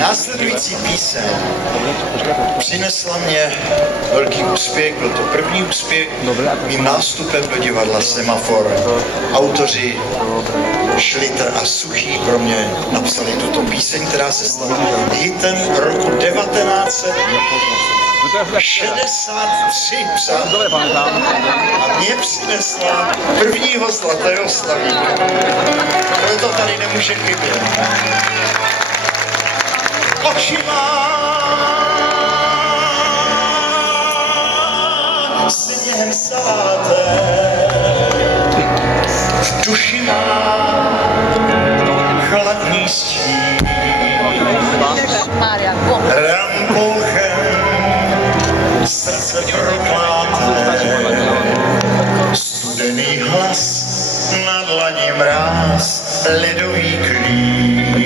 Následující píseň přinesla mě velký úspěch, byl to první úspěch mým nástupem do divadla Semafor. Autoři Schlitter a Suchý pro mě napsali tuto píseň, která se stala hitem roku 1963 a mě přinesla prvního zlatého slavíka. Proto tady nemůže chybět. Očima sněhem sáté, v duši má chladný stín, rampouchem srdce prokláté, studený hlas na dlaní mráz, ledový klín.